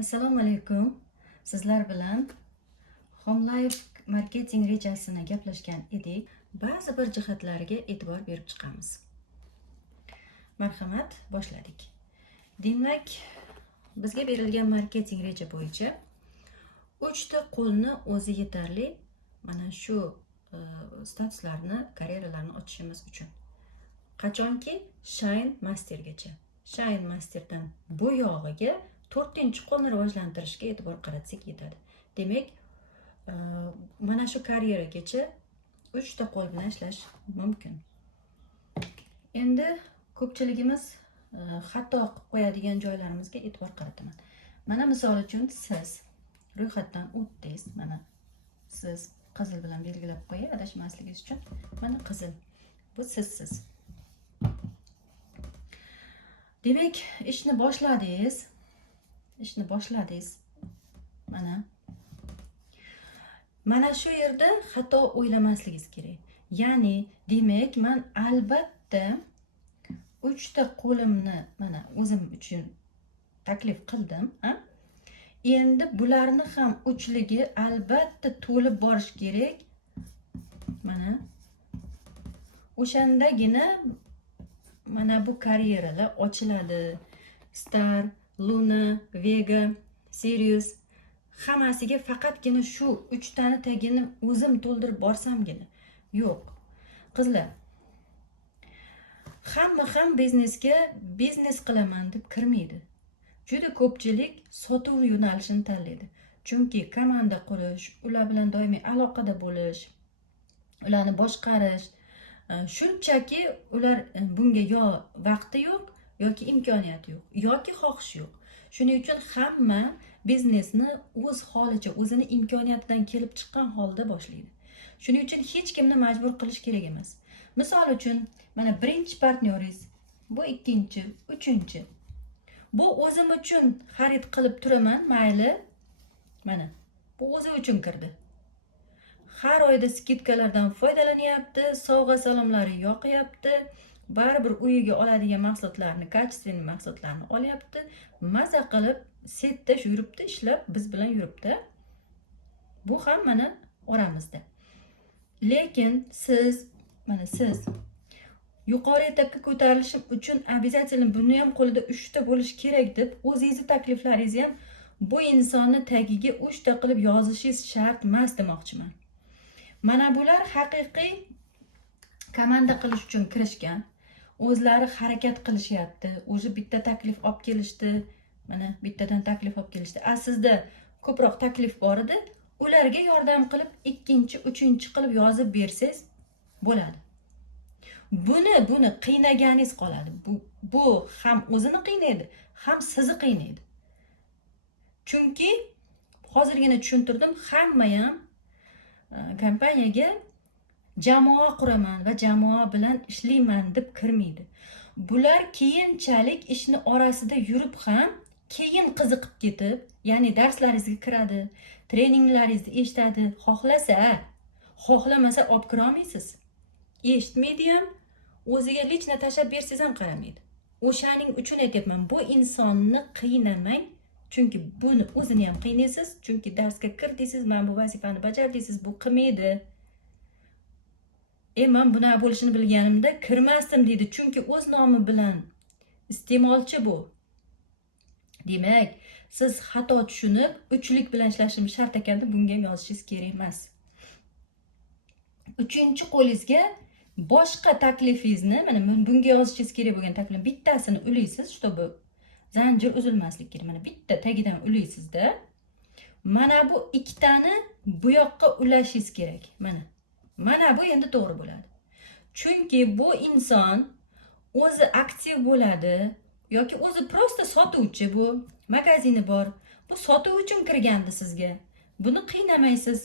Assalomu alaykum. Sizlar bilan Home Life marketing rejasini gaplashgan edik. Ba'zi bir jihatlariga e'tibor berib chiqamiz. Marhamat, boshladik. Demak, bizga berilgan marketing reja bo'yicha 3 ta qo'lni o'zi yetarli mana shu statuslarni, karyeralarni ochishimiz uchun. Qachonki Shine Mastergacha. Shine Masterdan bu yog'iga 4-qo'lni rivojlantirishga e'tibor qaratsak yetadi. Demak, mana shu karyeragacha 3 ta qo'l bilan ishlash mumkin. Endi ko'pchiligimiz xato qilib qo'yadigan joylarimizga e'tibor qarataman. Mana misol uchun siz ro'yxatdan o'tdingiz. Mana siz qizil bilan belgilab qo'ying adashmasligingiz uchun. Mana qizil. Bu sizsiz. Demak, ishni boshladingiz. Mana shu yerda xato o'ylamasligingiz kerak. Ya'ni, demak, men albatta 3 ta qo'limni mana o'zim uchun taklif qildim, Endi bularni ham uchligi albatta to'lib borish kerak. Mana o'shandagina mana bu karyeralar ochiladi. Star, Luna, Vega, Sirius hammasiga faqatgina shu 3 tani tagini o'zim to'ldirib borsamgina. Yo'q. Qizlar, hamma ham biznes qilaman deb kirmaydi. Juda ko'pchilik sotuv yo'nalishini tanlaydi. Chunki komanda qurish, ular bilan doimiy aloqada bo'lish, ularni boshqarish, shunchaki ular bunga yo vaqti yo'q, yoki imkoniyati yo'q, yoki xohish yo'q. Shuning uchun hamma biznesni o'z holicha, o'zini imkoniyatidan kelib chiqqan holda boshlaydi. Shuning uchun hech kimni majbur qilish kerak emas. Misol uchun, mana birinchi partnyoringiz, bu ikkinchi, uchinchi. Bu o'zim uchun xarid qilib turaman, mayli. Mana, bu o'zi uchun kirdi. Har oyda skidkalardan foydalanyapti, sovg'a salomlari yoqyapti, baribir uyiga oladigan mahsulotlarni, kачественный mahsulotlarni olyapti, maza qilib setda yuribdi, ishlab biz bilan yuribdi. Bu ham mana oramizda. Lekin siz yuqori etapga ko'tarilishim uchun обязательно buni ham qo'lida 3 ta bo'lish kerak deb o'zingizni takliflaringizni ham bu insonni tagiga 3 ta qilib yozishingiz shart emas demoqchiman. Mana bular haqiqiy komanda qilish uchun kirishgan. O'zlari harakat qilishyapti. O'zi bitta taklif olib kelishdi. Mana bittadan taklif olib kelishdi. Sizda ko'proq taklif bor edi. Ularga yordam qilib, ikkinchi, uchinchi qilib yozib bersangiz bo'ladi. Buni qiynaganingiz qoladi. Bu ham o'zini qiynaydi, ham sizni qiynaydi. Chunki hozirgina tushuntirdim, hamma ham kompaniyaga jamoa quraman va jamoa bilan ishlayman deb kirmaydi. Bular keyinchalik ishni orasida yurib ham keyin qiziqib ketib, ya'ni darslaringizga kiradi, treninglaringizni eshitadi, xohlamasa olib kira olmaysiz. Eshitmaydi ham, o'ziga lichna tashlab bersangiz ham qaramaydi. O'shaning uchun aytyapman, bu insonni qiynamang. Chunki buni o'zini ham qiynaysiz, chunki darsga kirdingiz, men bu vazifani bajardingiz, bu qilmaydi. Men buni bo'lishini bilganimda kirmasdim deydi, chunki o'z nomi bilan iste'molchi bu. Demak, siz xato tushunib, uchlik bilan ishlashim shart ekanda bunga ham yozishingiz kerak emas. 3-chi qo'lingizga boshqa taklifingizni, mana bunga yozishingiz kerak bo'lgan taklifni bittasini ulaysiz, чтобы zanjir uzilmasligi kerak. Mana bitta tagidan ulaysizda. Mana bu 2 tani bu yoqqa ulashingiz kerak. Mana bu endi to'g'ri bo'ladi. Chunki bu inson o'zi aktiv bo'ladi yoki o'zi prosta sotuvchi, bu magazini bor. Bu sotuv uchun kirgandi sizga. Buni qiynamaysiz.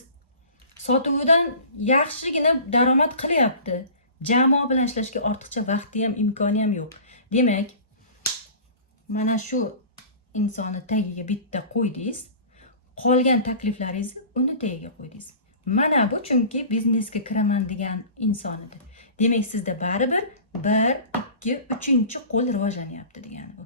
Sotuvidan yaxshigina daromad qilyapti. Jamoa bilan ishlashga ortiqcha vaqti ham, imkoni ham yo'q. Demak, mana shu insonni tagiga bitta qo'ydingiz, qolgan takliflaringizni uni tagiga qo'ydingiz. Mana bu chunki biznesga kiraman degan inson edi. Demak, sizda baribir 1, 2, 3-qo'l rivojlanyapti degani bu.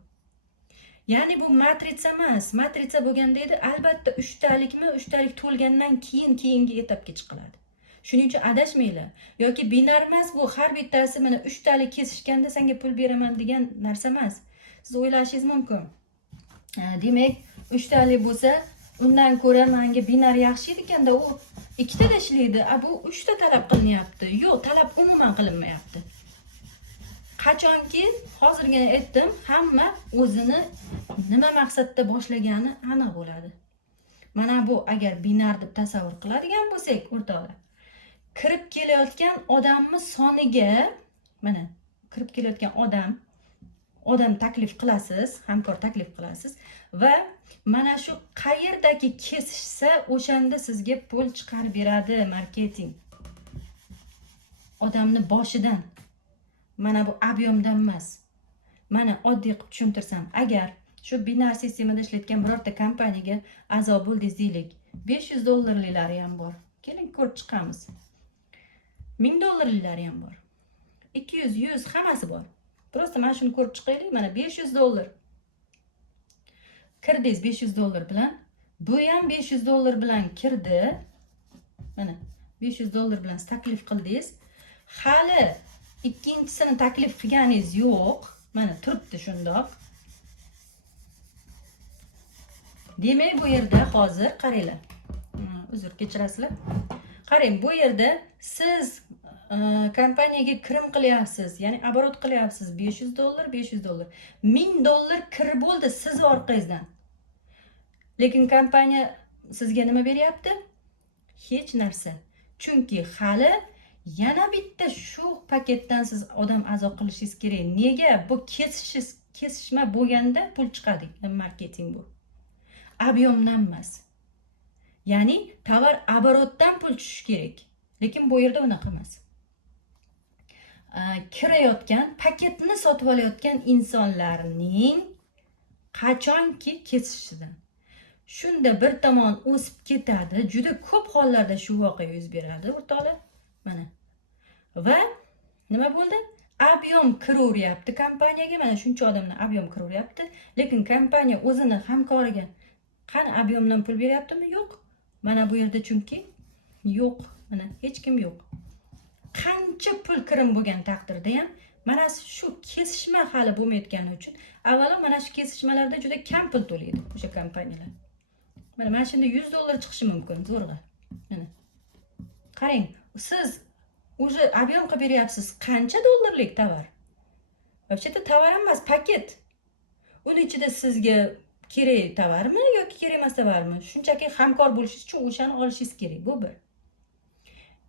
Ya'ni bu matritsa emas. Matritsa bo'lganda edi, albatta 3 talikmi, 3 talik to'lgandan keyingi etapga chiqiladi. Shuning uchun adashmanglar. Yoki binar emas bu, har bittasi mana 3 talik kesishganda senga pul beraman degan narsa emas. Siz o'ylashingiz mumkin. Demak, 3 talik bo'lsa, undan ko'ra menga binar yaxshi ekanda, u 2 tada ishlaydi. Bu 3 ta talab qilinyapti. Yo'q, talab umuman qilinmayapti. Qachonki hozirgina aytdim, hamma o'zini nima maqsadda boshlagani aniq bo'ladi. Mana bu agar binar deb tasavvur qiladigan bo'lsak, o'rtoqlar, kirib kelayotgan odamni soniga, mana kirib kelayotgan odam taklif qilasiz, hamkor taklif qilasiz va mana shu qayerdagi kesishsa o'shanda sizga pul chiqarib beradi marketing. Odamni boshidan. Mana bu ob'yomdan emas. Mana oddiy qilib tushuntirsam, agar shu binar sistemada ishlayotgan birorta kompaniyaga a'zo bo'ldingiz deylik, $500 ham bor. Keling ko'rib chiqamiz. $1000 ham bor. 200, 100 hammasi bor. Prosta mana shuni ko'rib chiqaylik. Mana $500. Kirdingiz $500 bilan. Bu ham $500 bilan kirdi. Mana $500 bilan taklif qildingiz. Hali ikkinchisini taklif qilganingiz yo'q. Mana turibdi shundoq. Demak, bu yerda hozir qaranglar. Uzr kechirasizlar. Qarang, bu yerda siz kompaniyaga kirim qilyapsiz, ya'ni оборот qilyapsiz. $500, $500. $1000 kirib bo'ldi siz orqangizdan. Lekin kompaniya sizga nima beryapti? Hech narsa. Chunki hali yana bitta shu paketdan siz odam a'zo qilishingiz kerak. Nega? Bu kesishma bo'lganda pul chiqadi. Marketing bu. Ob'yomdan emas. Ya'ni tovar оборотdan pul tushishi kerak. Lekin bu yerda unaqa emas. Kirayotgan, paketni sotib olayotgan insonlarning qachonki kesishidan. Shunda bir tomon o'sib ketadi. Juda ko'p hollarda shu voqea yuz beradi, o'rtoqlar. Mana. Va nima bo'ldi? Ob'yom kiraveryapti kompaniyaga. Mana shuncha odamdan ob'yom kiraveryapti. Lekin kompaniya o'zini hamkoriga qani ob'yomdan pul beryaptimi? Yo'q. Mana bu yerda chunki yo'q. Mana hech kim yo'q. Qancha pul kirim bo'lgan taqdirda ham mana shu kesishma hali bo'lmayotgani uchun avvalo mana shu kesishmalarda juda kam pul to'laydi o'sha kompaniyalar. Mana shunda $100 chiqishi mumkin zo'rg'a. Mana. Qarang, siz o'sha ob'yom qilib beryapsiz. Qancha dollarlik tovar? Вообще-то tovar emas, paket. Uning ichida sizga kerak tovarmi yoki kerak emas tovarmi? Shunchaki hamkor bo'lishingiz uchun o'shani olishingiz kerak. Bu bir.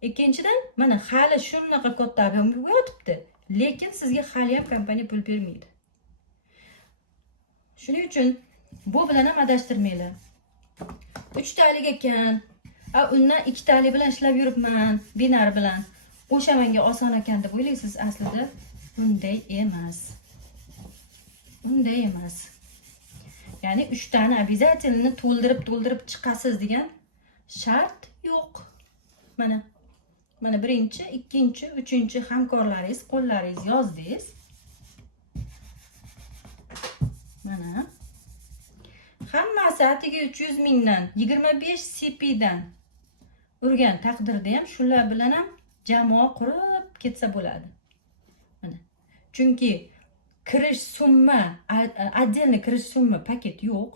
Ikkinchidan, mana hali shunaqa katta ob'yom yotibdi, lekin sizga hali ham kompaniya pul bermaydi. Shuning uchun bu bilan ham adashtirmanglar. 3 talik ekan, undan 2 talik bilan ishlab yuribman, binar bilan. O'sha menga oson ekan deb o'ylaysiz, aslida bunday emas. Bunday emas. Ya'ni 3 tani обязательно to'ldirib chiqasiz degan shart yo'q. Mana birinchi, ikkinchi, uchinchi hamkorlaringiz, qo'llaringiz yozdingiz. Mana. Hammasi atigi 300 mingdan, 25 CP dan urgan taqdirda ham shular bilan ham jamoa qurib ketsa bo'ladi. Mana. Chunki kirish summa, отдельный kirish summa paket yo'q.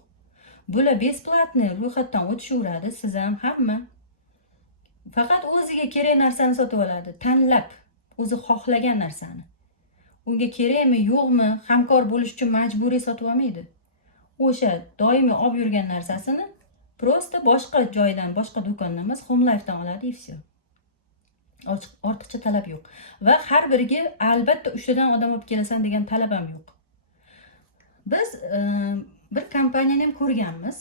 Bular besplatni ro'yxatdan o'tishaveradi, siz ham hamma. Faqat o'ziga kerak narsani sotib oladi, tanlab, o'zi xohlagan narsani. Unga kerakmi, yo'qmi, hamkor bo'lish uchun majburiy sotib olmaydi. O'sha doimiy olib yurgan narsasini prosta boshqa joydan, boshqa do'kondan emas, Home Life'dan oladi, и все. Ortiqcha talab yo'q. Va har biriga albatta 3 tadan odam olib kelasan degan talab ham yo'q. Biz bir kompaniyani ham ko'rganmiz.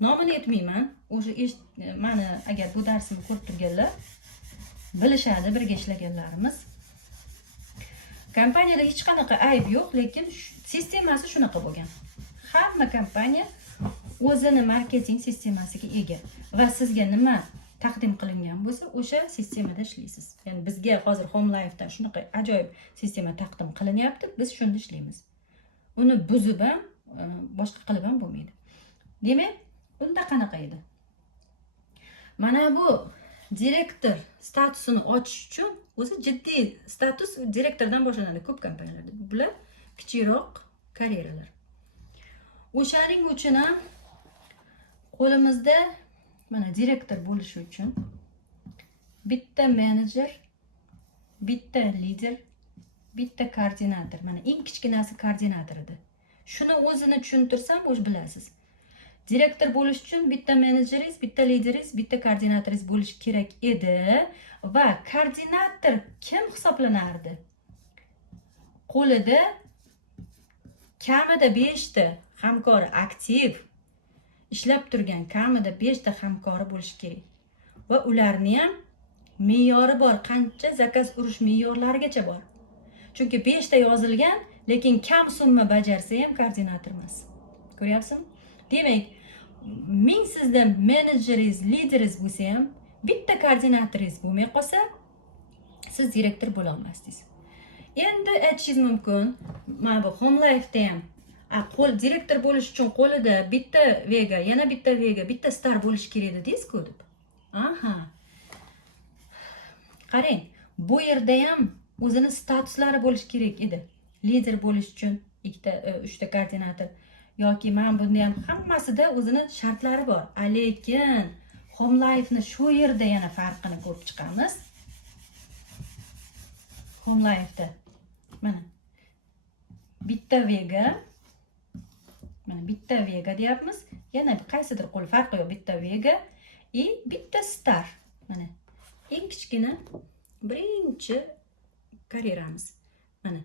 Nomini aytmayman. O'sha mana agar bu darsimni ko'rib turganlar bilishadi, birga ishlaganlarimiz. Kompaniyada hech qanaqa ayb yo'q, lekin sistemasi shunaqa bo'lgan. Hamma kompaniya o'zini marketing sistemasiga ega va sizga nima taqdim qilingan bo'lsa, o'sha sistemada ishlaysiz. Ya'ni bizga hozir Home Life'da shunaqa ajoyib sistema taqdim qilinyapti, biz shunda ishlaymiz. Uni buzib ham boshqa qilib ham bo'lmaydi. Demak, unda qanaqa edi? Mana bu direktor statusini ochish uchun o'zi jiddiy status direktordan boshlanadi ko'p kompaniyalarda. Bular kichikroq karyeralar. O'shaning uchun ham qo'limizda mana direktor bo'lish uchun bitta menejer, bitta lider, bitta koordinator. Mana eng kichkinasi koordinator edi. Shuni o'zini tushuntirsam, o'z bilasiz. Direktor bo'lish uchun bitta menejeringiz, bitta lideringiz, bitta koordinatoringiz bo'lish kerak edi va koordinator kim hisoblanardi? Qo'lida kamida 5 ta hamkori aktiv ishlab turgan, kamida 5 ta hamkori bo'lishi kerak. Va ularni ham me'yori bor, qancha zakaz urish me'yorlarigacha bor. Chunki 5 ta yozilgan, lekin kam summa bajarsa ham koordinator emas. Ko'ryapsizmi? Demak, ming sizda menejeringiz, lideringiz bo'lsa ham, bitta koordinatoringiz bo'lmay qolsa, siz direktor bo'la olmassiz. Endi aytishingiz mumkin, mana bu Home Life'da ham direktor bo'lish uchun qo'lida bitta Vega, yana bitta Vega, bitta Star bo'lish kerak edi deysiz-ku deb. Aha. Qarang, bu yerda ham o'zini statuslari bo'lish kerak edi. Lider bo'lish uchun 2 ta, 3 ta koordinator yoki mana bunda ham hammasida o'zini shartlari bor. Lekin Home Life'ni shu yerda yana farqini ko'rib chiqamiz. Home Life'da mana bitta Vega, mana bitta Vega deyapmiz. Yana qaysidir qo'l farqi yo'q, bitta Vega и bitta Star. Mana eng kichkina birinchi karyeramiz. Mana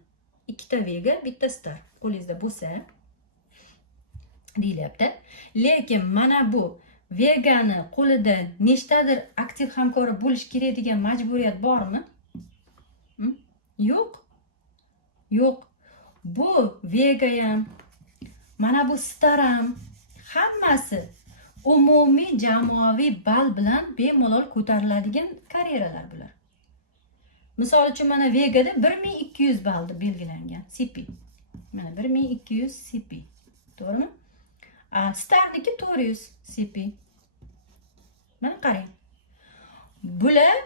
2 ta Vega, bitta Star qo'lingizda bo'lsa deyilyapti. Lekin mana bu Vegani qo'lida nechtadir aktiv hamkori bo'lish kerak degan majburiyat bormi? Yo'q. Yo'q. Bu Vega ham, mana bu Star ham hammasi umumiy jamoaviy ball bilan bemalol ko'tariladigan karyeralar bular. Misol uchun mana Vegada 1200 ballda belgilangan CP. Mana 1200 CP. To'g'rimi? Starniki 400 CP. Mana qarang. Bular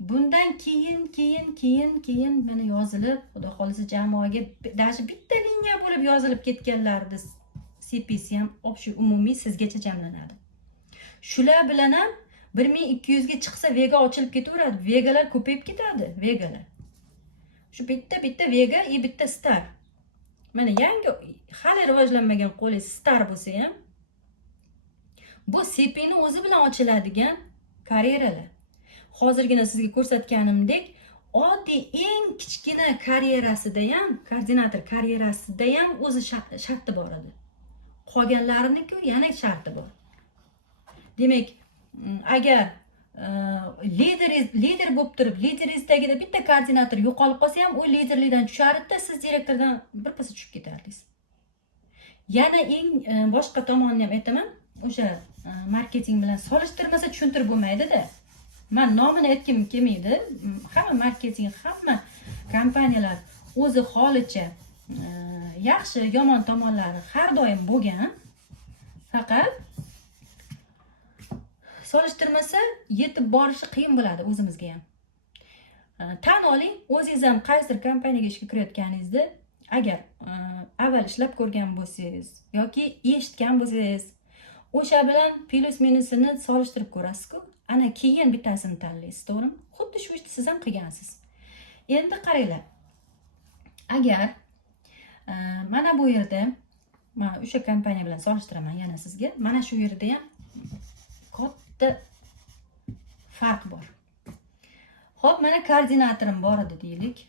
bundan keyin mana yozilib, xudo xolisa jamoaga даже bitta liniya bo'lib yozilib ketganlarida CP'si ham shu umumiy sizgacha jamlanadi. Shular bilan ham 1200 ga chiqsa Vega ochilib ketaveradi. Vegalar ko'payib ketadi, Vegalar. Shu bitta Vega и bitta Star. Mana yangi hali rivojlanmagan qo'lingiz Star bo'lsa ham bu CP'ni o'zi bilan ochiladigan karyeralar. Hozirgina sizga ko'rsatganimdek, oddiy eng kichkina karyerasida ham, koordinator karyerasida ham o'zi sharti bor edi. Qolganlarining-ku yana sharti bor. Demak, agar lider bo'lib turib, lideringizdagida bitta koordinator yo'qolib qolsa ham, u liderlikdan tushardi-da, siz direktordan birpas tushib ketardingiz. Yana eng boshqa tomonini ham aytaman, o'sha marketing bilan solishtirmasa tushuntirib bo'lmaydi-da. Men nomini aytgim kelmaydi. Hamma marketing, hamma kompaniyalar o'zi holicha yaxshi, yomon tomonlari har doim bo'lgan. Faqat solishtirmasa yetib borishi qiyin bo'ladi o'zimizga ham. Tan oling, o'zingiz ham qaysidir kompaniyaga ishga kirayotganingizda, agar avval ishlab ko'rgan bo'lsangiz yoki eshitgan bo'lsangiz, o'sha bilan plus minusini solishtirib ko'rasiz-ku. Ana keyin bittasini tanlaysiz, to'g'rimi? Xuddi shu ishni siz ham qilgansiz. Endi qaranglar. Agar mana bu yerda, men o'sha kompaniya bilan solishtiraman yana sizga. Mana shu yerda ham katta farq bor. Xo'p, mana koordinatorim bor edi deylik.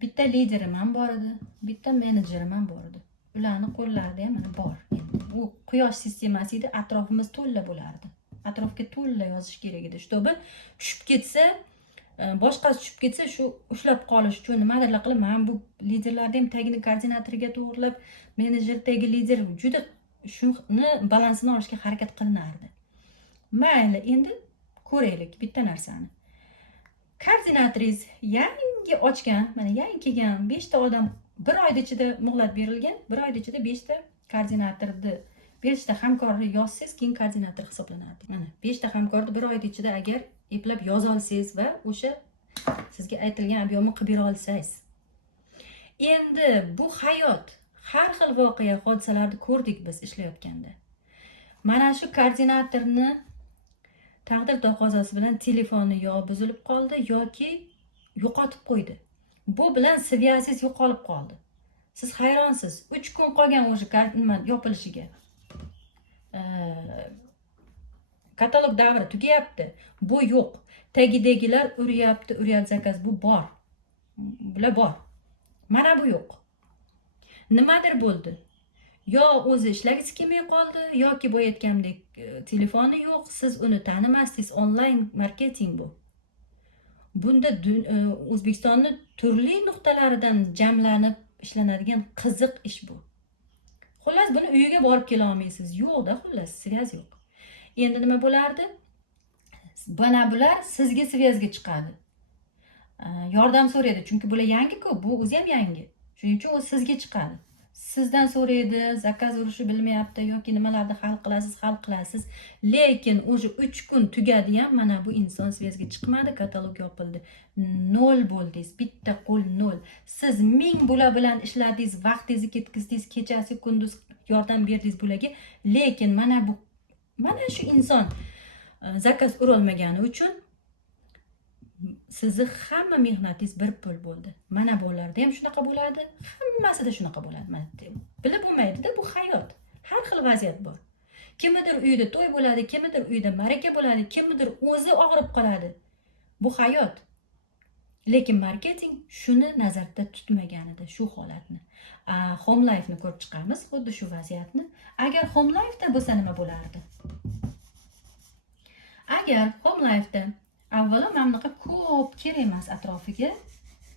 Bitta liderim ham bor edi, bitta menejerim ham bor edi. Ularning qo'llarida ham mana bor. Bu quyosh sistemasi edi, atrofimiz to'la bo'lardi. Atrofga to'la yozish kerak edi. Shtobi tushib ketsa, boshqasi tushib ketsa, shu ushlab qolish uchun nimadirlar qilib, men bu liderlarni ham tagini koordinatoriga to'g'rilab, menejerdagi lider juda shuni balansini olishga harakat qilinardi. Mayli, endi ko'raylik bitta narsani. Koordinatoringiz yangi ochgan, mana yangi kelgan 5 ta odam bir oyda ichida muhlat berilgan, bir oyda ichida 5 ta koordinatorni 5 ta hamkorni yozsangiz, keyin koordinator hisoblanadi. Mana 5 ta hamkorni bir oyda ichida agar eplab yoza olsangiz va o'sha sizga aytilgan ob'yomni qilib bera olsangiz. Endi bu hayot, har xil voqea hodisalarni ko'rdik biz ishlayotganda. Mana shu koordinatorni taqdir taqozosi bilan telefoni yo buzilib qoldi yoki yo'qotib qo'ydi. Bu bilan svyazingiz yo'qolib qoldi. Siz hayronsiz. 3 kun qolgan o'sha nima yopilishiga. Katalog davri tugayapti. Bu yo'q. Tagidagilar uryapti, zakaz bu bor. Bular bor. Mana bu yo'q. Nimadir bo'ldi. Yo o'zi ishlagisi kelmay qoldi yoki bu aytgandek telefoni yo'q, siz uni tanimasdingiz, onlayn marketing bu. Bunda O'zbekistonning turli nuqtalaridan jamlanib ishlanadigan qiziq ish bu. Xullas buni uyiga borib kela olmaysiz. Yo'qda, xullas svaz yo'q. Endi nima bo'lardi? Bana bular sizga svazga chiqadi. Yordam so'raydi, chunki bular yangi-ku, bu o'zi ham yangi. Shuning uchun u sizga chiqadi. Sizdan so'raydi, zakaz urishni bilmayapti yoki nimalarni hal qilasiz. Lekin o'sha 3 kun tugadi ham, mana bu inson svazga chiqmadi, katalog yopildi. 0 bo'ldingiz, bitta qo'l 0. Siz 1000 bular bilan ishladingiz, vaqtingizni ketkizdingiz, kechasi kunduz yordam berdingiz bularga, lekin mana shu inson zakaz urolmagani uchun sizni hamma mehnatingiz bir pul bo'ldi. Mana bularda ham shunaqa bo'ladi, hammasida shunaqa bo'ladi. Mana bilib bo'lmaydi-da, bu hayot. Har xil vaziyat bor. Kimnidir uyida to'y bo'ladi, kimnidir uyida maraka bo'ladi, kimnidir o'zi og'rib qoladi. Bu hayot. Lekin marketing shuni nazarda tutmaganida shu holatni. Home life ni ko'rib chiqamiz, xuddi shu vaziyatni. Agar home life da bo'lsa nima bo'lardi? Agar home life da avvalo mana bunaqa ko'p kerak emas atrofiga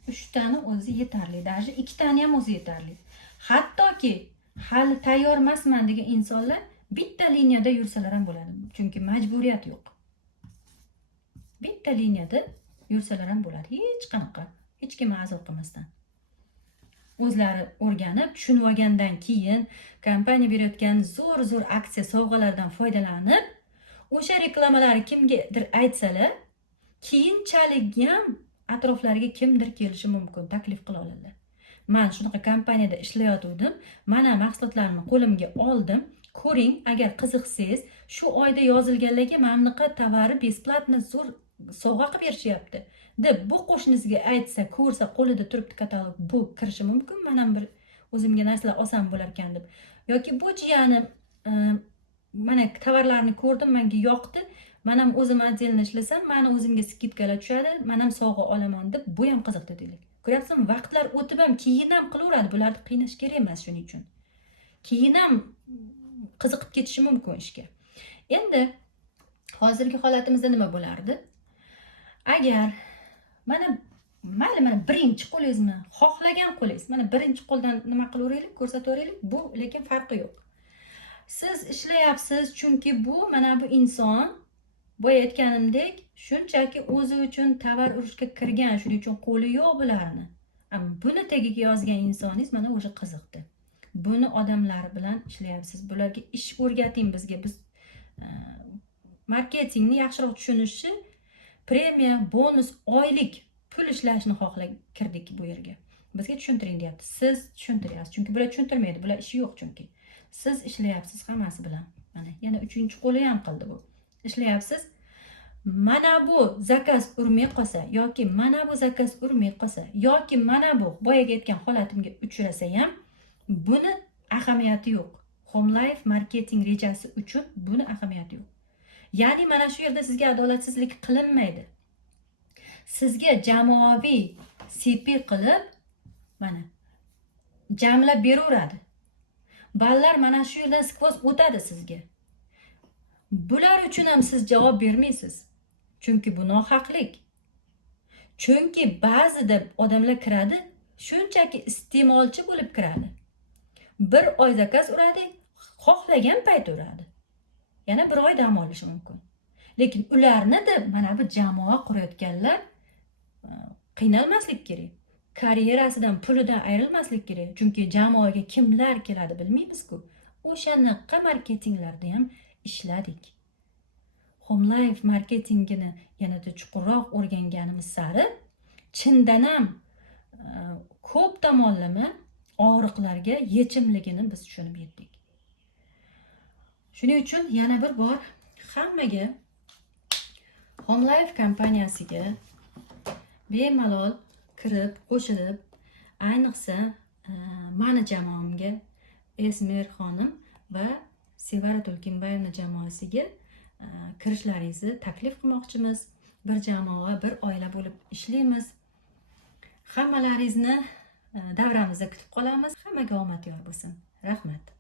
3 tani o'zi yetarli, даже 2 tani ham o'zi yetarli. Hattoki hali tayyor emasman degan insonlar bitta liniyada yursalar ham bo'ladi, chunki majburiyat yo'q. Bitta liniyada yursalar ham bo'ladi, hech qanaqa, hech kim ma'zur qilmasdan. O'zlari o'rganib, tushunib olgandan keyin kompaniya berayotgan zo'r aksiya sovg'alardan foydalanib, o'sha reklamalarni kimgadir aytsalar, keyinchalik ham atroflariga kimdir kelishi mumkin, taklif qila oladi. Men shunaqa kompaniyada ishlayotgandim, mana mahsulotlarni qo'limga oldim, ko'ring, agar qiziqsangiz, shu oyda yozilganlarga mana bunaqa tovarni besplatno zo'r sovg'a qilib berishyapti deb bu qo'shnisiga aytsa, ko'rsa, qo'lida turibdi katalog, bu kirishi mumkin, mana bir o'zimga narsalar olsam bo'lar ekan deb. Yoki bu jiyani mana tovarlarni ko'rdim, menga yoqdi, men ham o'zim отдельно ishlasam, meni o'zimga skidkalar tushadi, men ham sovg'a olaman deb, bu ham qiziqdi deylik. Ko'ryapsizmi, vaqtlar o'tib ham keyin ham qilaveradi, bularni qiynash kerak emas shuning uchun. Keyin ham qiziqib ketishi mumkin ishga. Endi hozirgi holatimizda nima bo'lardi? Agar mana birinchi qo'lingizmi, xohlagan qo'lingiz, mana birinchi qo'ldan nima qilaveraylik, ko'rsataveraylik, bu lekin farqi yo'q. Siz ishlayapsiz, chunki bu mana bu inson boya aytganimdek, shunchaki o'zi uchun tovar urishga kirgan, shuning uchun qo'li yo'q bularni. Ammo buni tagiga yozgan insoningiz mana o'sha qiziqdi. Buni odamlar bilan ishlayapsiz. Bularga ish o'rgating bizga. Biz marketingni yaxshiroq tushunishi, premiya, bonus, oylik pul ishlashni xohlab kirdik bu yerga. Bizga tushuntiring deyapti. Siz tushuntiryapsiz, chunki bular tushuntirmaydi. Bular ishi yo'q chunki. Siz ishlayapsiz hammasi bilan. Mana yana 3-qo'li ham qildi bu. Ishlayapsiz. Mana bu zakaz urmay qolsa yoki mana bu zakaz urmay qolsa yoki mana bu boyaga aytgan holatimga uchrasa ham, buni ahamiyati yo'q. Home life marketing rejasi uchun buni ahamiyati yo'q. Ya'ni mana shu yerda sizga adolatsizlik qilinmaydi. Sizga jamoaviy CP qilib mana jamlab beraveradi. Ballar mana shu yerdan skvoz o'tadi sizga. Bular uchun ham siz javob bermaysiz. Chunki bu nohaqlik. Chunki ba'zida odamlar kiradi, shunchaki iste'molchi bo'lib kiradi. Bir oy zakaz uradi, xohlagan payt uradi. Yana bir oy dam olishi mumkin. Lekin ularni deb mana bu jamoa qurayotganlar qiynalmaslik kerak. karyerasidan, pulidan ayrilmaslik kerak. Chunki jamoaga kimlar keladi bilmaymiz-ku. O'shanaqa marketinglarda ham ishladik. Home life marketingini yanada chuqurroq o'rganganimiz sari chindan ham ko'p tomonlama og'riqlarga yechimligini biz tushunib yetdik. Shuning uchun yana bir bor hammaga Home Life kompaniyasiga bemalol kirib, qo'shilib, ayniqsa mani jamoamga, Esmer xonim va Sevara Tulkinbayevna jamoasiga kirishlaringizni taklif qilmoqchimiz. Bir jamoa, bir oila bo'lib ishlaymiz. Hammalaringizni davramizda kutib qolamiz. Hammaga omad yor bo'lsin. Rahmat.